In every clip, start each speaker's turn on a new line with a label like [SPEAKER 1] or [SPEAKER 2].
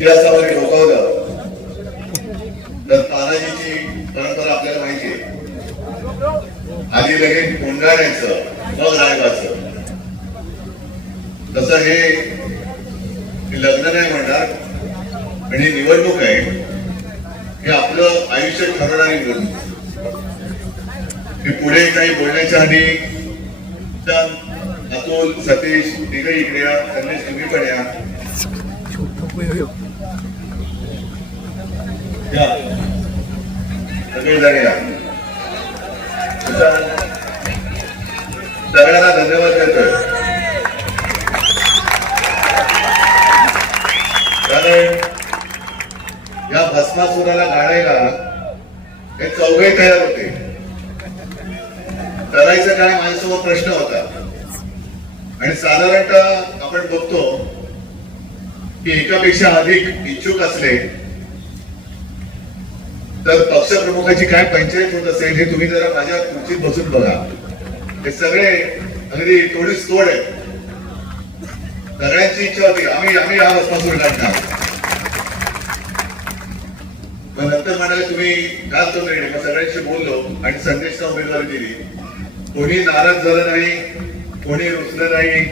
[SPEAKER 1] इतिहासामध्ये डोकावलं तर तानाजीची परंपरा आपल्याला माहिती आहे. आधी लगेच कोंडाण्याचं मग रायबाचं तसं हे हे लग्न नाही म्हणणार आणि ही निवडणूक आहे हे आपलं आयुष्य ठरवणारी निवडणूक मी पुढे काही बोलण्याच्या आधी उत्तम, अतुल सतीश तिघे इकडे या संदेश तुम्ही पण या या सगळेजण या उत्तम, सगळ्यांना धन्यवाद देतोय. कारण या भस्मासुराला गाडायला हे चौघे तयार होते. करायचं काय माझ्यासमोर प्रश्न होता. आणि साधारणतः आपण बघतो की एकापेक्षा अधिक इच्छुक असले तर पक्षप्रमुखाची काय पंचायत होत असेल हे तुम्ही जरा माझ्या खुर्चीत बसून बघा. हे सगळे अगदी थोडीच तोड आहे सगळ्यांची इच्छा होती आम्ही आम्ही हा भस्मासूर काढणार. मग नंतर म्हणाले तुम्ही काल तो निर्णय मग सगळ्यांशी बोललो आणि संदेशचा उमेदवारी दिली? कोणी नाराज झालं नाही कोणी रुचलं नाही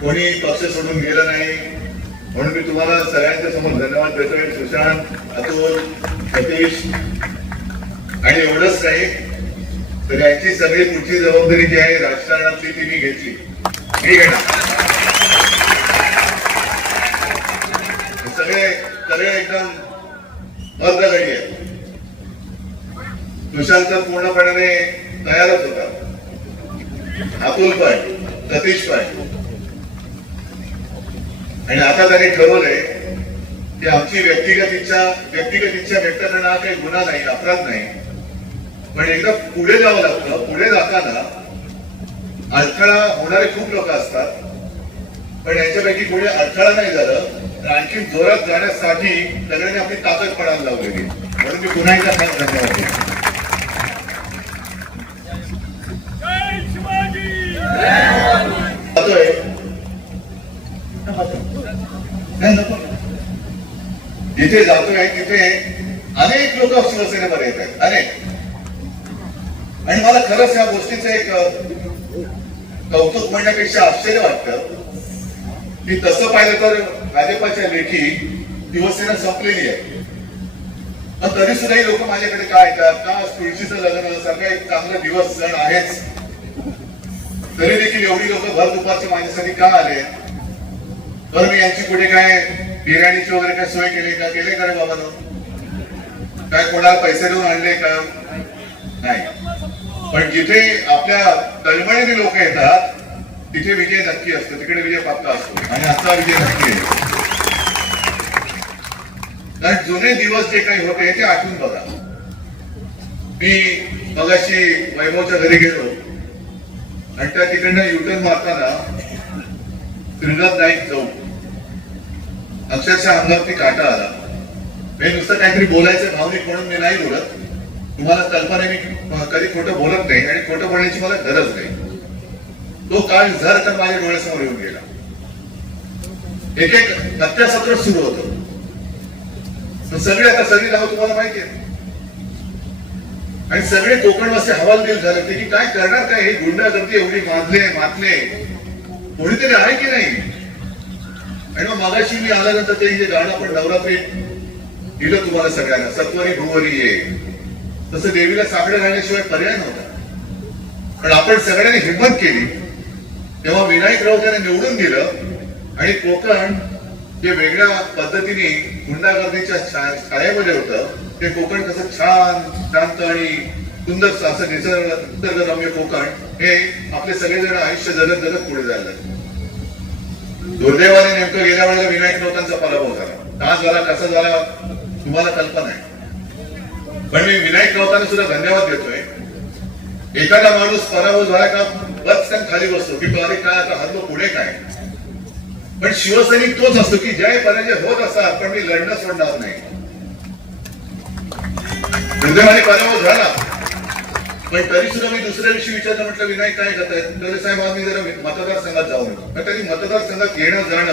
[SPEAKER 1] कोणी पक्ष सोडून गेलं नाही. म्हणून मी तुम्हाला सगळ्यांच्या समोर धन्यवाद देतोय. सुशांत अतुल सतीश. आणि एवढंच नाही तर यांची सगळी पुढची जबाबदारी जी आहे राजकारणातली ती मी घेतली. मी घेणार. ना सगळे सगळे एकदम मर्दगडी आहे सुशांत पूर्णपणे तयारच होता. अतुल पाय सतीश पाय. आणि आता त्यांनी ठरवलंय की आमची व्यक्तिगत इच्छा व्यक्तिगत इच्छा व्यक्त करणं हा काही गुन्हा नाही अपराध नाही. पण एकदा पुढे जावं लागतं. पुढे जाताना अडथळा होणारे खूप लोक असतात. पण यांच्यापैकी कोणी अडथळा नाही झालं तर आणखी जोरात जाण्यासाठी सगळ्यांनी आपली ताकद पडायला लावलेली. म्हणून मी पुन्हा एकदा फार धन्यवाद. जिथे जातोय तिथे अनेक लोक शिवसेनेमध्ये येत आहेत अनेक. आणि मला खरंच या गोष्टीचं एक कौतुक म्हणण्यापेक्षा आश्चर्य वाटत. की तसं पाहिलं तर भाजपाच्या लेखी दिवसेना संपलेली आहे. पण तरी सुद्धा लोक माझ्याकडे काय येतात? का तुळशीचं लग्न सगळं एक चांगला दिवस सण आहेच. तरी देखील एवढी लोक भर दुपारचे माझ्यासाठी का आले तर मी यांची कुठे काय बिर्याणीची वगैरे काय सोय केली का? केले का रे बाबा काय कोणाला पैसे देऊन आणले का? नाही. पण जिथे आपल्या तळमळीने लोक येतात तिथे विजय नक्की असतो. तिकडे विजय पक्का असतो. आणि आता विजय नक्की आहे. कारण जुने दिवस जे काही होते ते आठवून बघा. मी मगाशी वैभवच्या घरी गेलो. आणि त्या तिकडनं युटर्न मारताना श्रीनाथ नाईक जाऊ अक्षरशः अंगावरती काटा आला. मी नुसतं काहीतरी बोलायचं भावनिक म्हणून मी नाही बोलत. तुम्हाला कल्पना आहे मी कधी खोटं बोलत नाही आणि खोटं बोलण्याची मला गरज नाही. तो काळ झर तर माझ्या डोळ्यासमोर येऊन गेला. एक एक हत्यासत्र सुरू होतं. सगळे आता सगळी नावं तुम्हाला माहिती आहे आणि सगळे कोकणवासी हवालदिल झाले होते की काय करणार काय हे गुंडागर्दी एवढी माजले मातले कोणीतरी आहे की नाही? आणि मग मागाशी मी आल्यानंतर ते जे गाणं आपण नवरात्री दिलं तुम्हाला सगळ्यांना. सत्वरी भुवरी ये. तसं देवीला साकडं घालण्याशिवाय पर्याय नव्हता. पण आपण सगळ्यांनी हिंमत केली. तेव्हा विनायक राऊत यांना निवडून दिलं आणि कोकण जे वेगळ्या पद्धतीने गुंडागर्दीच्या छा- छायेमध्ये होतं ते कोकण कसं छान शांत आणि सुंदर असं निसर्ग निसर्गरम्य कोकण हे आपले सगळेजण आयुष्य जगत जगत पुढे जायला दुर्दैवाने नेमकं गेल्या वेळेला विनायक राऊतांचा पराभव झाला. का झाला कसा झाला तुम्हाला कल्पना आहे. पण मी विनायक नौतांना सुद्धा धन्यवाद देतोय. एखादा माणूस पराभव झाला का बस खाली बसतो की अरे काय आता हल्लो पुढे काय? पण शिवसैनिक तोच असतो की जय पराजय होत असतात पण मी लढणं सोडणार नाही. दुर्दैवाने पराभव झाला. पण तरी सुद्धा मी दुसऱ्या दिवशी विचारलं म्हटलं विनायक काय करतायत तर साहेब आम्ही जरा मतदारसंघात जाऊन येतो. तर त्यांनी मतदारसंघात येणं जाणं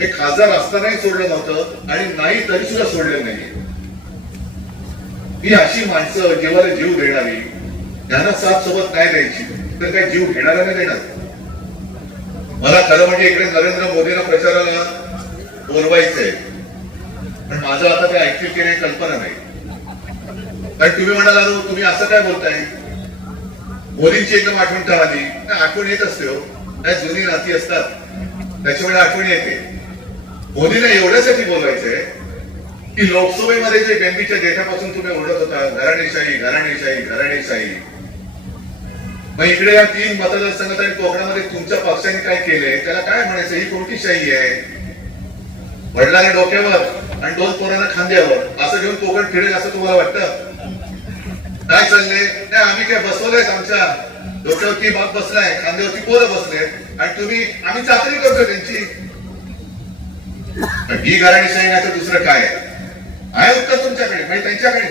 [SPEAKER 1] हे खासदार असतानाही सोडलं नव्हतं आणि नाही तरी सुद्धा सोडलं नाही ही अशी माणसं जेव्हा जीव देणारी ज्यांना साथ सोबत नाही द्यायची तर काय जीव घेणारा नाही देणार. मला खरं म्हणजे इकडे नरेंद्र मोदींना प्रचाराला बोलवायचंय. पण माझं आता ते ऐकतील की नाही कल्पना नाही. कारण तुम्ही म्हणाला तुम्ही असं काय बोलताय? मोदींची एकदम आठवण का आली आठवण येत असते हो. काय जुनी नाती असतात. त्याच्यामुळे आठवण येते. मोदींना एवढ्यासाठी बोलवायचंय की लोकसभेमध्ये जे बेंबीच्या देठापासून तुम्ही ओढत होता घराणेशाही घराणेशाही घराणेशाही. मग इकडे या तीन मतदारसंघात आणि कोकणामध्ये तुमच्या पक्षाने काय केलंय त्याला काय म्हणायचं? ही कोणती शाही आहे? वडिलांना डोक्यावर आणि दोन पोरांना खांद्यावर. असं घेऊन कोकण फिरेल असं तुम्हाला वाटतं? काय चाललंय? नाही आम्ही काय बसवलंय आमच्या. डोक्यावरती बाप बसलाय खांद्यावरती पोरं बसले आणि तुम्ही आम्ही चाकरी करतो त्यांची. पण ही घराणेशाही नाही तर दुसरं काय? आहे आहे उत्तर तुमच्याकडे? म्हणजे त्यांच्याकडे?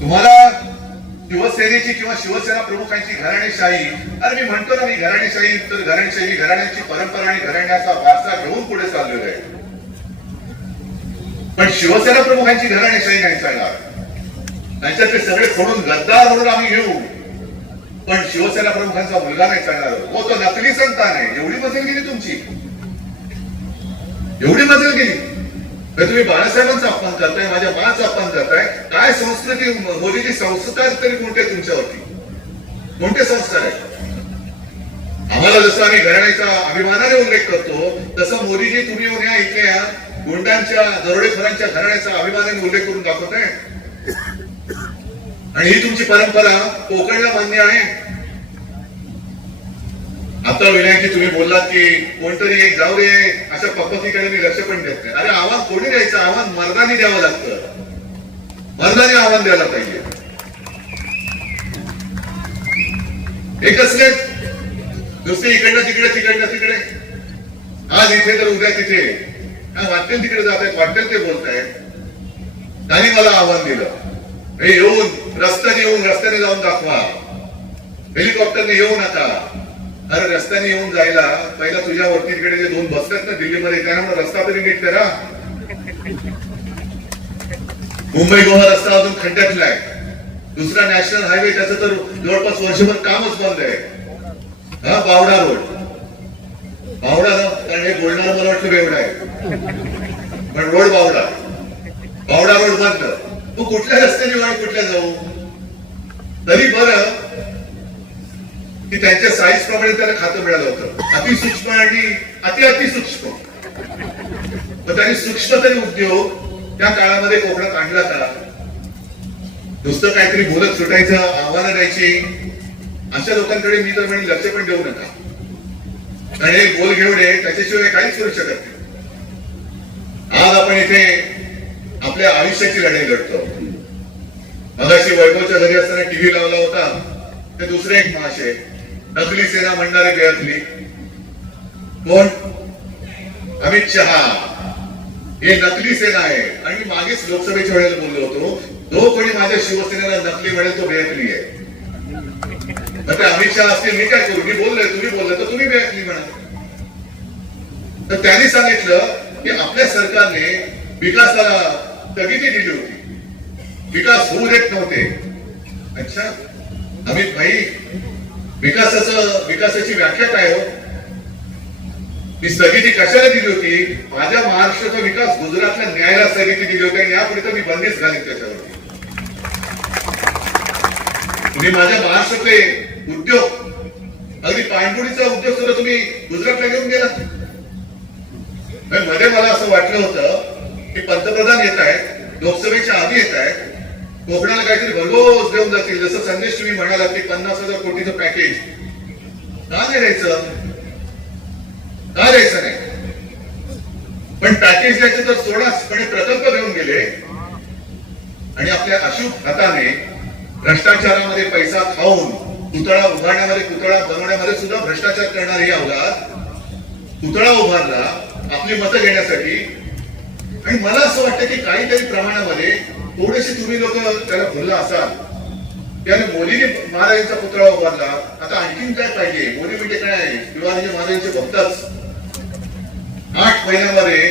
[SPEAKER 1] तुम्हाला शिवसेनेची किंवा शिवसेना प्रमुखांची घराणेशाही अरे मी म्हणतो ना मी घराणेशाही तर घराणेशाही घराण्याची परंपरा आणि घराण्याचा वारसा घेऊन पुढे चाललेलो आहे. पण शिवसेना प्रमुखांची घराणेशाही नाही चालणार त्यांच्यातले सगळे खोडून गद्दार म्हणून आम्ही घेऊ. पण शिवसेना प्रमुखांचा मुलगा नाही चालणार हो तो नकली संतान आहे. एवढी मजल गेली तुमची? एवढी मजल गेली? तुम्ही बाळासाहेबांचा अपमान करताय माझ्या माचा अपमान करताय. काय संस्कृती मोदीची संस्कार तरी कोणते तुमच्यावरती? कोणते संस्कार आहेत? आम्हाला जसं आम्ही घराण्याचा अभिमानाने उल्लेख करतो तसं मोदीजी तुम्ही येऊन या इथल्या गुंडांच्या दरोडेखोरांच्या घराण्याचा अभिमानाने उल्लेख करून दाखवताय. आणि ही तुमची परंपरा कोकणला मान्य आहे. आता विनायकजी तुम्ही बोललात की कोणतरी एक जाऊ दे अशा पद्धतीकडे मी लक्ष पण देत नाही. अरे आव्हान कोणी द्यायचं? आव्हान मर्दानी द्यावं लागतं. मर्दानी आव्हान द्यायला पाहिजे. हे कसले दुसरे इकडनं तिकडे तिकडनं तिकडे. आज इथे तर उद्या तिथे. हा, वाटेल तिकडे जात आहेत वाटेल ते बोलतायत त्यांनी मला आव्हान दिलं. हे येऊन रस्त्याने येऊन रस्त्याने जाऊन दाखवा. हेलिकॉप्टरने येऊ नका अरे रस्त्याने येऊन जायला. पहिला तुझ्यावरती तिकडे जे दोन बसतात ना दिल्लीमध्ये त्यामुळे रस्ता तरी नीट करा. मुंबई गोवा रस्ता अजून खड्ड्यातला आहे दुसरा नॅशनल हायवे त्याचं तर जवळपास वर्षभर कामच बंद आहे. हा बावडा रोड. बावडा ना कारण हे बोलणार मला वाटतं एवढा आहे. पण रोड बावडा. बावडा रोड बंद. तू कुठल्या रस्त्याने वाढ कुठल्या जाऊ? तरी बरं की त्यांच्या साईज प्रमाणे त्याला खातं मिळालं होतं. अतिसूक्ष्म आणि अति अतिसूक्ष्म. तर त्यांनी सूक्ष्म तरी उद्योग त्या काळामध्ये कोकणात आणला का नुसतं काहीतरी बोलत सुटायचं आव्हानं द्यायची. अशा लोकांकडे मी तर म्हणजे लक्ष पण देऊ नका. कारण एक बोल घेवडे त्याच्याशिवाय काहीच करू शकत नाही. आज आपण इथे आपल्या आयुष्याची लढाई लढतो. मगाशी वैभवच्या घरी असताना टीव्ही लावला होता. ते दुसरे एक महाशय. नकली सेना म्हणणारे बेअतली कोण? अमित शहा. हे नकली सेना आहे. आणि मी मागेच लोकसभेच्या वेळेला बोललो होतो जो कोणी माझ्या शिवसेनेला नकली म्हणेल तो बेअकली आहे. तर ते अमित शहा असतील मी काय करू? मी बोललोय तुम्ही बोलले तर तुम्ही बेअकली म्हणा. तर त्यांनी सांगितलं की आपल्या सरकारने विकासाला स्थगिती दिली होती. विकास होऊ देत नव्हते. अच्छा अमित भाई विकासाचं विकासाची व्याख्या काय हो? मी स्थगिती कशाला दिली होती? माझ्या महाराष्ट्राचा विकास गुजरातला न्यायाला स्थगिती दिली होती आणि यापुढे तर मी बंदीच घालीन त्याच्यावरती. तुम्ही माझ्या महाराष्ट्रातले उद्योग अगदी पाणबुडीचा उद्योग सुद्धा तुम्ही गुजरातला घेऊन गेला. मध्ये मला असं वाटलं होतं की पंतप्रधान येत आहेत लोकसभेच्या आधी येत आहेत कोकणाला काहीतरी भरघोस देऊन जातील. जसं संदेश तुम्ही म्हणाला की पन्नास हजार कोटीचं पॅकेज का नाही द्यायचं? का द्यायचं नाही? पण पॅकेज द्यायचं तर सोडाच पण म्हणजे प्रकल्प घेऊन गेले. आणि आपल्या अशुभ हाताने भ्रष्टाचारामध्ये पैसा खाऊन पुतळा उभारण्यामध्ये पुतळा बनवण्यामध्ये सुद्धा भ्रष्टाचार करणारी अवलाद पुतळा उभारला आपली मतं घेण्यासाठी. आणि मला असं वाटतं की काहीतरी प्रमाणामध्ये थोडेसे तुम्ही लोक त्याला भरला असाल त्याने मोदीने महाराजांचा पुतळा उभारला. आता आणखीन काय पाहिजे? मोदी म्हणजे काय? आहे शिवाजी महाराजांचे भक्तच. आठ महिन्यामध्ये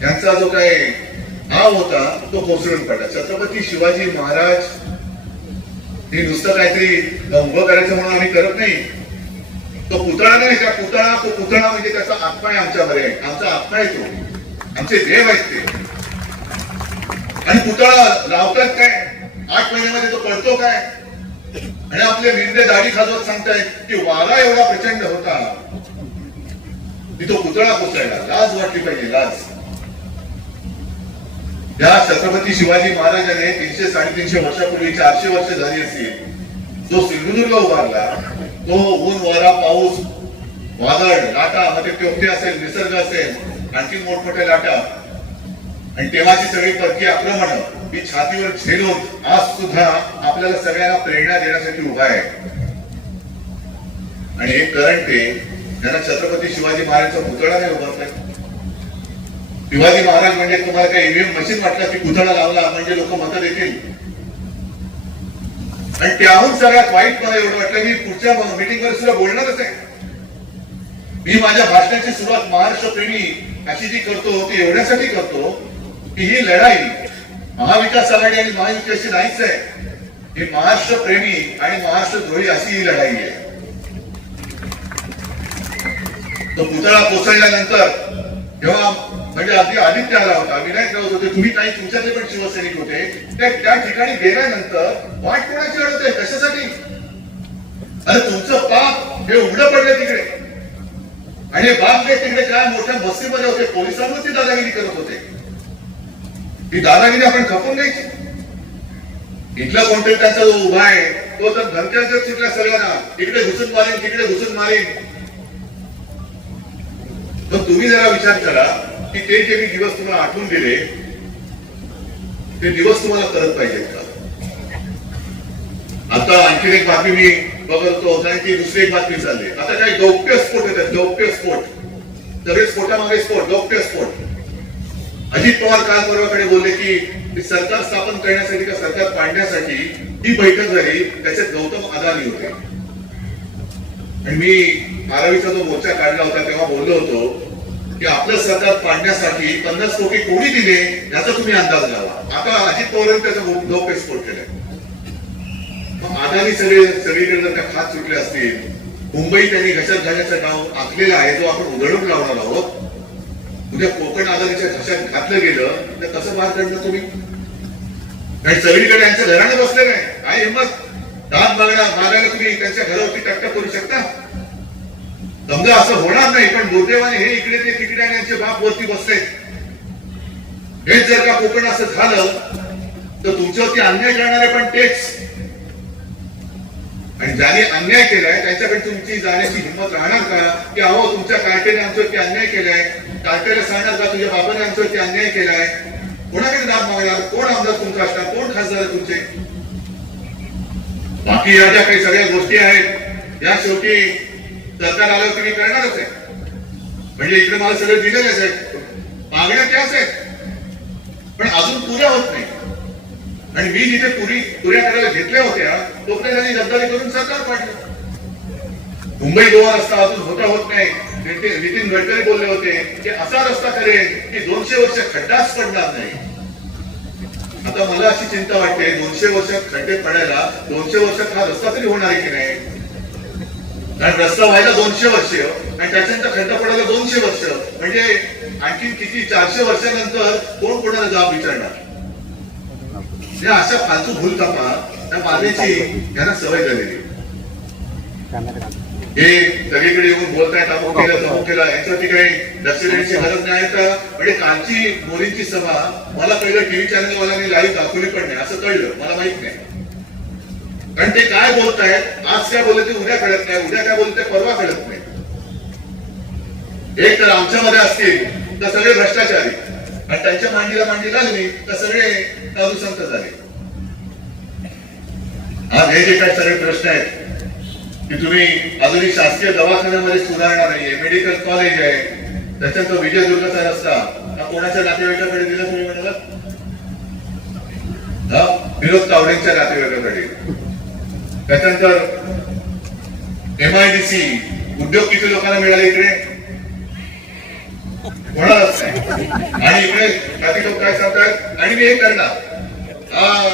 [SPEAKER 1] त्यांचा जो काय भाव होता तो कोसळून पडला. छत्रपती शिवाजी महाराज हे नुसतं काहीतरी उभं करायचं म्हणून आम्ही करत नाही. तो पुतळा नाही त्या पुतळा तो पुतळा म्हणजे त्याचा आत्मा आहे आमच्यामध्ये. आमचा आत्मा आहे तो. आमचे देव आहेत ते. आणि पुतळा लावतात काय? आठ महिन्यामध्ये तो पडतो काय? आणि आपले मिंदे दाढी खाजवत सांगतायत की वारा एवढा प्रचंड होता. की तो पुतळा कोसळला. लाज वाटली पाहिजे लाज. या छत्रपती शिवाजी महाराजांनी तीनशे साडेतीनशे वर्षापूर्वी चारशे वर्ष झाली असतील जो सिंधुदुर्ग उभारला तो ऊन वारा पाऊस वादळ लाटा मग ते असेल निसर्ग असेल आणखी मोठमोठ्या लाटा आणि तेव्हाची सगळी परकी आक्रमण मी छातीवर झेलून आज सुद्धा आपल्याला सगळ्यांना प्रेरणा देण्यासाठी उभा आहे. आणि हे करण ते त्यांना छत्रपती शिवाजी महाराजांचा पुतळा नाही उभारलाय शिवाजी महाराज म्हणजे तुम्हाला काही ईव्हीएम मशीन वाटलं की पुतळा लावला म्हणजे लोक मत देतील? आणि त्याहून सगळ्यात वाईट मला एवढं वाटलं मी पुढच्या मीटिंगवर सुद्धा बोलणारच आहे. मी माझ्या भाषणाची सुरुवात महाराष्ट्र प्रेमी अशी जी करतो ती एवढ्यासाठी करतो की ही लढाई महाविकास आघाडी आणि महायुतीची नाहीच आहे. ही महाराष्ट्र प्रेमी आणि महाराष्ट्र द्रोही अशी ही लढाई आहे. तो पुतळा कोसळल्यानंतर जेव्हा म्हणजे अगदी आदित्य आला होता विनायक राऊत होते तुम्ही काही तुमच्यातले पण शिवसैनिक होते त्या त्या ठिकाणी गेल्यानंतर वाट कोणाची अडत आहे? कशासाठी? अरे तुमचं पाप हे उघडं पडलं तिकडे. आणि हे बाप गे तिकडे काय मोठ्या बस्तीमध्ये होते पोलिसांवरती दादागिरी करत होते. ही दादागिरी आपण खपून द्यायची इथला कोणतरी त्यांचा जो उभा आहे तो तर घरच्या जर सुटला सगळ्यांना इकडे घुसून मारेन तिकडे घुसून मारेन पण तुम्ही जरा विचार करा की ते जे मी दिवस तुम्हाला आठवून दिले ते दिवस तुम्हाला करत पाहिजेत का? आता आणखी एक बातमी मी बघत की आणि दुसरी एक बातमी चालली. आता काही गौप्य स्फोट येतात गौप्य स्फोट. सगळे स्फोटामागे स्फोट गौप्य स्फोट. अजित पवार काल परवाकडे बोलले की सरकार स्थापन करण्यासाठी का सरकार पाडण्यासाठी ही बैठक झाली त्याच्यात गौतम अदानी होते. आणि मी बारावीचा जो मोर्चा काढला होता तेव्हा बोललो होतो की आपलं सरकार पाडण्यासाठी पन्नास कोटी कोणी दिले याचा तुम्ही अंदाज लावा. आता अजित पवारांनी त्याचा गौ- गौप्यस्फोट केलाय. अदानी सगळे सगळीकडे जर का खात सुटले असतील मुंबई त्यांनी घशात घालण्याचं नाव आखलेलं आहे जो आपण उधळून लावणार आहोत उद्या कोकण आदानीच्या घशात घातलं गेलं तर कसं बाहेर काढलं तुम्ही? काही सगळीकडे त्यांच्या घराने बसलेलं आहे काय हिंमत? दात मागणा मागायला तुम्ही त्यांच्या घरावरती टक्का करू शकता? समजा असं होणार नाही पण दुर्दैवाने हे इकडे ते तिकडे आणि यांचे बाप वरती बसले. हेच जर का कोकण असं झालं तर तुमच्यावरती अन्याय करणारे पण तेच. आणि ज्याने अन्याय केलाय त्यांच्याकडे तुमची जाण्याची हिंमत राहणार का? की अहो तुमच्या कार्टेने आमच्यावरती अन्याय केलाय. कार्टेला सांगणार का? तुझ्या बाबाने आमच्यावरती अन्याय केलाय. कोणाकडे दाब मागणार कोण आमदार तुमचा असणार? कोण खासदार तुमचे? बाकी या ज्या काही सगळ्या गोष्टी आहेत या शेवटी सरकार आल्यावर तुम्ही करणारच आहे. म्हणजे इकडे मला सगळं दिलेलंच आहे मागण्या त्याच आहेत. पण अजून पुऱ्या होत नाही. आणि मी जिथे पुरी पुऱ्या करायला घेतल्या होत्या तोपर्यंत त्यांनी गद्दारी करून सरकार पाडलं. मुंबई गोवा रस्ता अजून होता होत नाही. नितीन नितीन गडकरी बोलले होते की असा रस्ता करेल की दोनशे वर्ष खड्डाच पडणार नाही. आता मला अशी चिंता वाटते दोनशे वर्षात खड्डे पडायला दोनशे वर्षात हा रस्ता तरी होणार आहे की नाही? कारण रस्ता व्हायला दोनशे वर्ष आणि त्याच्यानंतर खड्डा पडायला दोनशे वर्ष. म्हणजे आणखी किती? चारशे वर्षानंतर कोण कोणाला जबाब विचारणार? अशा फालतू भूल कापा त्या मारण्याची यांना सवय झालेली. हे सगळीकडे येऊन बोलतायत अमुक केलं तमुक केलं याच्यावरती काही लक्ष देण्याची गरज नाही तर म्हणजे कालची मोदींची सभा मला पहिलं टीव्ही चॅनल वाल्यांनी लाईव्ह दाखवली पण नाही असं कळलं. मला माहीत नाही. कारण ते काय बोलतायत? आज काय बोलले ते उद्या कळत नाही. उद्या काय बोलते परवा कळत नाही. एक तर आमच्यामध्ये असतील तर सगळे भ्रष्टाचारी. आणि त्यांच्या मांडीला मांडी लागली तर सगळे साधू संत झाले. आज हे जे काही सगळे प्रश्न आहेत की तुम्ही अजूनही शासकीय दवाखान्यामध्ये सुधारणा नाहीये मेडिकल कॉलेज आहे. त्याच्यानंतर विजयदुर्गचा रस्ता. हा कोणाच्या नातेवाईकाकडे दिला तुम्ही म्हणाला? हा? विनोद तावडेंच्या नातेवाईकाकडे. त्याच्यानंतर एमआयडीसी उद्योग किती लोकांना मिळाले इकडे? कोणालाच नाही. आणि इकडे काही लोक काय सांगतात? आणि मी हे करणार. हा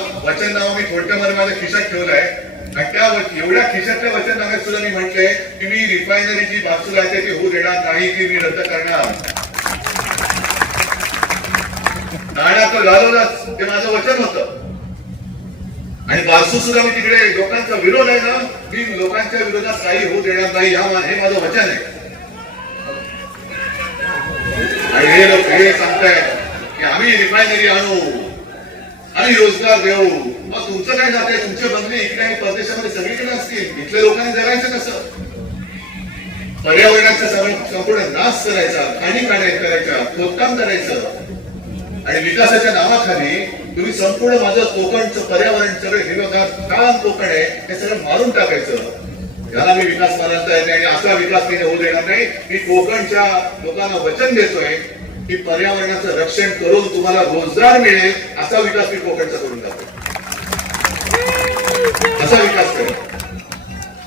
[SPEAKER 1] नाव मी थोडक्यामध्ये माझ्या खिशात ठेवलाय. आहे एवढ्या खिशातल्या वचन सुद्धा मी म्हटलंय की मी रिफायनरी जी बाजू आहे ती होऊ देणार नाही ती मी रद्द करणार. नाण्यात तो घालवलाच ते माझं वचन होतं. आणि बासू सुद्धा मी तिकडे लोकांचा विरोध आहे ना मी लोकांच्या विरोधात काही होऊ देणार नाही हे माझं वचन आहे. आणि हे लोक हे सांगतायत की आम्ही रिफायनरी आणू आणि रोजगार देऊ. मग तुमचं काय जात आहे तुमचे बंगले इकडे आहेत परदेशामध्ये सगळीकडे असतील. इथल्या लोकांनी जगायचं कसं? पर्यावरणाचा संपूर्ण नाश करायचा खाणी काढाय करायचा खोदकाम करायचं. आणि विकासाच्या नावाखाली तुम्ही संपूर्ण माझं कोकणचं पर्यावरण सगळं हिरवगार काम कोकण आहे हे सगळं मारून टाकायचं. याला मी विकास मानायला आहे आणि असा विकास मी होऊ देणार नाही. मी कोकणच्या लोकांना वचन देतोय की पर्यावरणाचं रक्षण करून तुम्हाला रोजगार मिळेल असा विकास मी कोकणचा करून टाकतो असा विकास करेल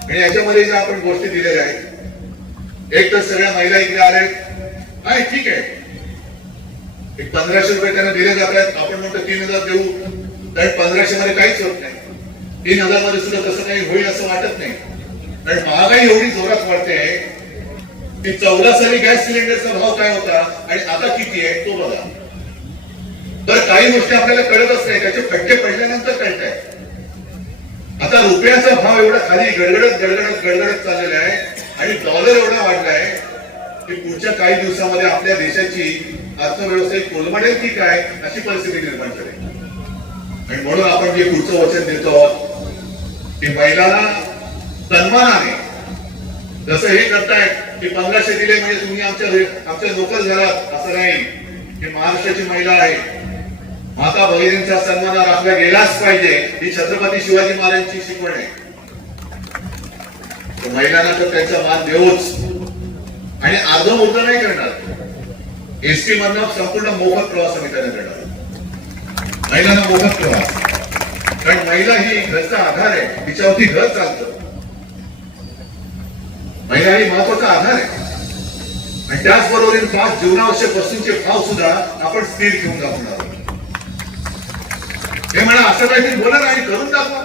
[SPEAKER 1] आणि याच्यामध्ये ज्या आपण गोष्टी दिलेल्या आहेत एक तर सगळ्या महिला इकडे आल्या नाही ठीक आहे. एक पंधराशे रुपये त्यांना दिले जात आहेत आपण म्हणतो तीन हजार देऊ. कारण पंधराशे मध्ये काहीच होत नाही. तीन हजारमध्ये सुद्धा तसं काही होईल असं वाटत नाही. कारण महागाई एवढी जोरात वाढते की चौदा साली गॅस सिलेंडरचा भाव काय होता आणि आता किती आहे तो बघा. तर काही गोष्टी आपल्याला कळतच नाही. त्याचे फटके पडल्यानंतर कळत आहे. आता रुपयाचा भाव एवढा खाली गडगडत गडगडत गडगडत चाललेला आहे. आणि डॉलर एवढा वाढलाय की पुढच्या काही दिवसामध्ये आपल्या देशाची अर्थव्यवस्था कोलमडेल की काय अशी परिस्थिती निर्माण करेल. आणि म्हणून आपण जे पुढचं वचन देतो आहोत की महिलांना सन्मानाने जसं हे करतायत की पंधराशे दिले म्हणजे तुम्ही आमच्या आमच्या नोकर झालात असं नाही. हे महाराष्ट्राची महिला आहे. माता भगिनींचा सन्मान हा राखला गेलाच पाहिजे ही छत्रपती शिवाजी महाराजांची शिकवण आहे. तर महिलांना तर त्यांचा मान देऊच आणि अर्ध मुद्दा नाही करणार. एसटी मधनं संपूर्ण मोफत प्रवास आम्ही त्यांना करणार महिलांना मोफत प्रवास. कारण महिला ही घरचा आधार आहे. तिच्यावरती घर चालतं. महिला ही महत्त्वाचा आधार आहे. आणि त्याचबरोबर पाच जीवनावश्यक वस्तूंचे भाव सुद्धा आपण स्थिर घेऊन दाखवणार आहोत. हे म्हणा असं काहीतरी बोला आणि करून दाखवा.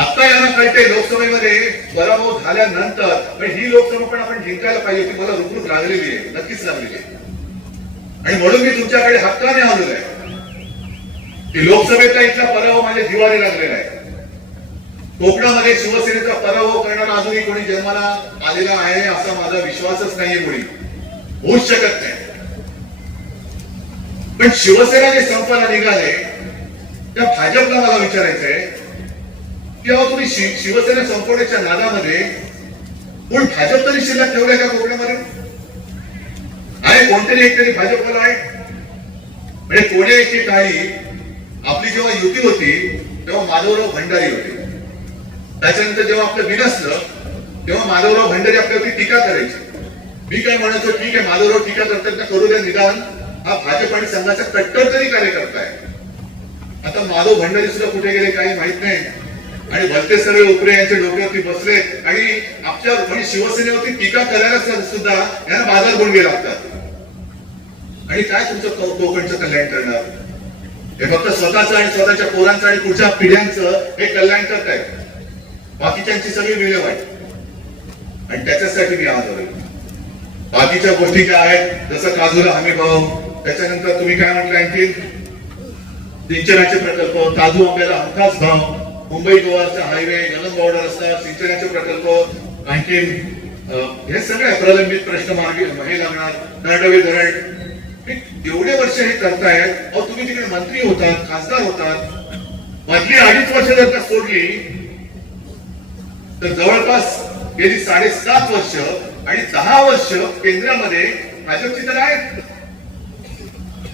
[SPEAKER 1] आता यांना कळते लोकसभेमध्ये पराभव झाल्यानंतर पण ही लोकसभा पण आपण जिंकायला पाहिजे ती मला रुकरूक लागलेली आहे नक्कीच लागलेली आहे. आणि म्हणून मी तुमच्याकडे हक्काने आलेलो आहे. की लोकसभेचा इथला पराभव माझ्या जिवारी लागलेला आहे. कोकणामध्ये शिवसेनेचा पराभव करणारा अजूनही कोणी जन्माला आलेला आहे असा माझा विश्वासच नाहीये कोणी. होऊच शकत नाही. पण शिवसेना जे संपाला निघाले त्या भाजपला मला विचारायचंय की अहो तुम्ही शि- शिवसेना संपवण्याच्या नादामध्ये कोण भाजप तरी शिल्लक ठेवल्या का कोकणामध्ये आहे कोणतरी एक तरी भाजपला आहे? म्हणजे कोणी काही आपली जेव्हा युती होती तेव्हा माधवराव भंडारी होते. त्याच्यानंतर जेव्हा आपलं विनसलं तेव्हा माधवराव भंडारी आपल्यावरती टीका करायची. मी काय म्हणायचो ठीक आहे माधवराव टीका करतात ना करू द्या निदान. हा भाजप आणि संघाचा कट्टर तरी कार्यकर्ता आहे. आता माधव भंडारी सुद्धा कुठे गेले काही माहीत नाही. आणि भलते सगळे उपरे यांच्या डोक्यावरती बसले. आणि आपल्या म्हणजे शिवसेनेवरती टीका करायला सुद्धा यांना बाजार गुणगे लागतात आणि काय तुमचं कोकणचं कल्याण करणार? हे फक्त स्वतःचं आणि स्वतःच्या पोरांचं आणि पुढच्या पिढ्यांचं हे कल्याण करतायत बाकीच्यांची सगळी विल्हेवाट. आणि त्याच्यासाठी मी आज बाकीच्या गोष्टी ज्या आहेत जसं काजूला हमी भाव त्याच्यानंतर तुम्ही काय म्हटलं आणखी सिंचनाचे प्रकल्प काजू आंब्याला हमखास भाव मुंबई गोवाचा हायवे गलम बॉर्डर रस्ता सिंचनाचे प्रकल्प आणखीन हे सगळे प्रलंबित प्रश्न मार्गी हे लागणार. नरडवे धरण. एवढे वर्ष हे करतायत. अहो तुम्ही तिकडे मंत्री होतात खासदार होतात. मधली अडीच वर्ष जर का सोडली तर जवळपास गेली साडेसात वर्ष आणि दहा वर्ष केंद्रामध्ये भाजपची तर आहेत.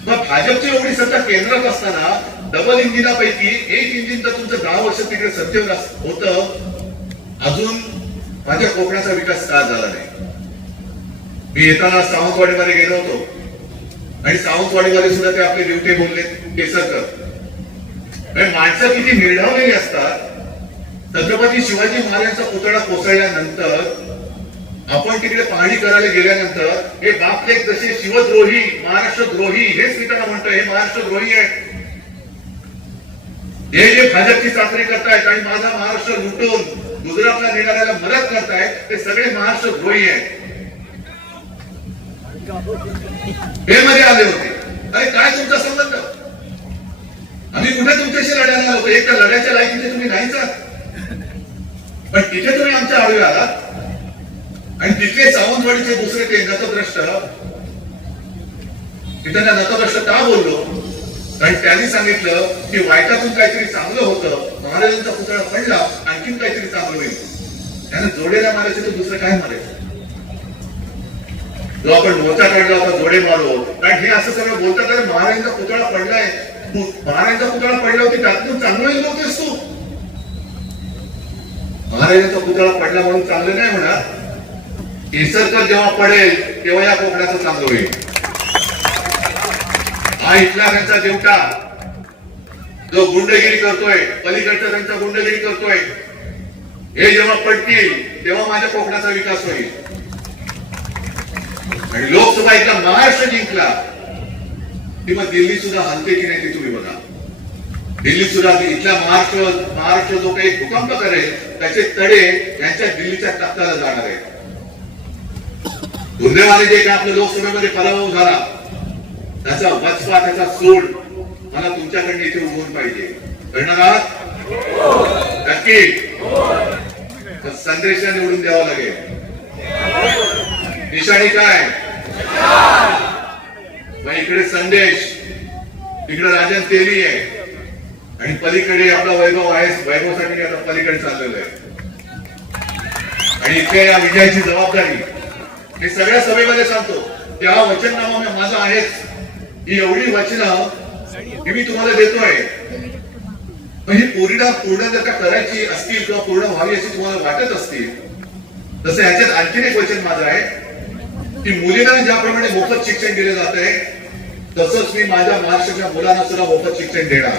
[SPEAKER 1] मग भाजपची एवढी सत्ता केंद्रात असताना डबल इंजिनापैकी एक इंजिन तर तुमचं दहा वर्ष तिकडे सत्तेवर होत. होतं अजून माझ्या कोकणाचा विकास का झाला नाही? मी येताना सावंतवाडीमध्ये गेलो होतो. आणि सावंतवाडीमध्ये सुद्धा ते आपले दिवटे बोलले केसरकर आणि माणसं किती निर्ढावलेली असतात. छत्रपती शिवाजी महाराजांचा पुतळा कोसळल्यानंतर आपण तिकडे पाहणी करायला गेल्यानंतर हे बापले जसे शिवद्रोही महाराष्ट्रद्रोही हेच मी त्यांना म्हणतोय हे महाराष्ट्रद्रोही आहे हे जे भाजपची चाचणी करतायत आणि माझा महाराष्ट्र लुटून गुजरातला निघाल्याला मदत करतायत ते सगळे महाराष्ट्रद्रोही आहेत. हे मध्ये आले होते. अरे काय तुमचा संबंध? आम्ही कुठे तुमच्याशी लढायला आलो? एक तर लढ्याच्या लायकीचे तुम्ही नाहीच पण तिथे तुम्ही आमच्या आडवे आलात. आणि तिथले सावंतवाडीचे दुसरे ते नतद्रष्ट मी त्यांना नतद्रष्ट का बोललो? कारण त्यांनी सांगितलं की वाईटातून काहीतरी चांगलं होतं. महाराजांचा पुतळा पडला आणखीन काहीतरी चांगलं होईल. त्यानं जोडेला मारायचे तर दुसरं काय मारायचं? जो आपण मोर्चा काढला होता जोडे मारो. कारण हे असं सगळं बोलतात अरे महाराजांचा पुतळा पडलाय. महाराजांचा पुतळा पडला होती त्यातून चांगलं येईल नव्हतेस तू. महाराजांचा पुतळा पडला म्हणून चांगलं नाही म्हणा निसर्ग जेव्हा पडेल तेव्हा या कोकणाचं चांगलं होईल. हा इथला त्यांचा देवटा जो गुंडगिरी करतोय पलीकडचा त्यांचा गुंडगिरी करतोय. हे जेव्हा पडतील तेव्हा माझ्या कोकणाचा विकास होईल. आणि लोकसभा इथला महाराष्ट्र जिंकला की मग दिल्ली सुद्धा हलते की नाही ते तुम्ही बघा. दिल्ली सुद्धा इथला महाराष्ट्र महाराष्ट्र जो काही भूकंप करेल त्याचे तडे यांच्या दिल्लीच्या तख्ताला जाणार आहेत. दुर्दैवाने जे काय आपल्या लोकसभेमध्ये पराभव झाला त्याचा वचपा त्याचा सोड मला तुमच्याकडनं इथे उभवून पाहिजे. करणार आहात? नक्की? संदेश निवडून द्यावा लागेल. निशाणी काय? मग इकडे संदेश तिकडे राजन तेली आहे. आणि पलीकडे आपला वैभव आहे वैभवसाठी आता पलीकडे चाललेलो आहे. आणि इथे या विजयाची जबाबदारी. मी सगळ्या सभेमध्ये सांगतो की हा वचननामा मी- माझा आहेच. ही एवढी वचनं ही मी तुम्हाला देतोय. पण ही पूर्ण पूर्ण जर का करायची असतील किंवा पूर्ण व्हावी अशी तुम्हाला वाटत असतील तसं ह्याच्यात आणखीन एक वचन माझं आहे. की मुलींना ज्याप्रमाणे मोफत शिक्षण दिले जात आहे तसंच मी माझ्या महाराष्ट्राच्या मुलांना सुद्धा मोफत शिक्षण देणार.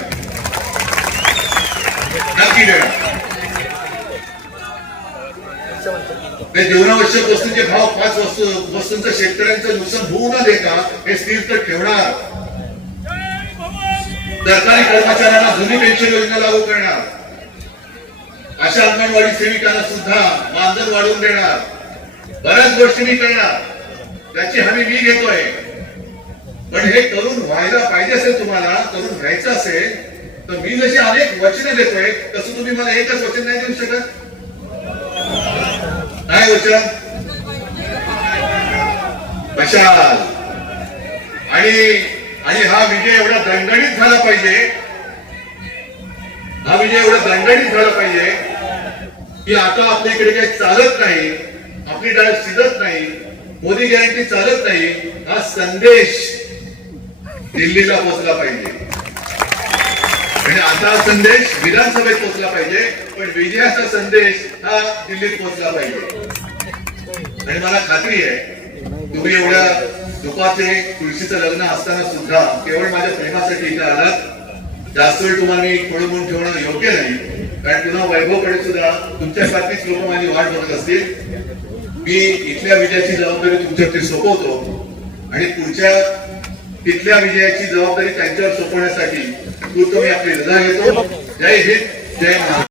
[SPEAKER 1] नक्की देणार. जीवनावश्यक वस्तूंचे भाव पाच वस्तू वस्तूंचं शेतकऱ्यांचं नुकसान होऊ न देता हे स्थिर तर ठेवणार. सरकारी कर्मचाऱ्यांना जुनी पेन्शन योजना लागू करणार. अशा अंगणवाडी सेविकांना सुद्धा मानधन वाढवून देणार. बऱ्याच गोष्टी मी करणार. त्याची हमी मी घेतोय. पण हे करून व्हायला पाहिजे असेल तुम्हाला करून घ्यायचं असेल तर मी जशी अनेक वचनं देतोय तसं तुम्ही मला एकच वचन नाही देऊ शकत. काय वचन मशाल आणि आणि हा विजय एवढा दणदणीत झाला पाहिजे. हा विजय एवढा दणदणीत झाला पाहिजे की आता आपल्या इकडे काही चालत नाही आपली डाळ शिजत नाही मोदी गॅरंटी चालत नाही हा संदेश दिल्लीला पोहोचला पाहिजे. आणि आता संदेश विधानसभेत पोहोचला पाहिजे पण विजयाचा संदेश हा दिल्लीत पोहोचला पाहिजे. आणि मला खात्री आहे तुम्ही एवढ्या दुपाचे तुळशीचं लग्न असताना सुद्धा केवळ माझ्या प्रेमासाठी इथे आलात. जास्त वेळ तुम्हाला मी खोडून ठेवणं योग्य नाही. कारण पुन्हा वैभवकडे सुद्धा तुमच्यासारखीच लोक माझी वाट बघत असतील. मी इथल्या विजयाची जबाबदारी तुमच्यावरती सोपवतो. आणि पुढच्या तिथल्या विजयाची जबाबदारी त्यांच्यावर सोपवण्यासाठी तू तुम्ही आपली रजा घेतो जय हिंद जय महाराष्ट्र.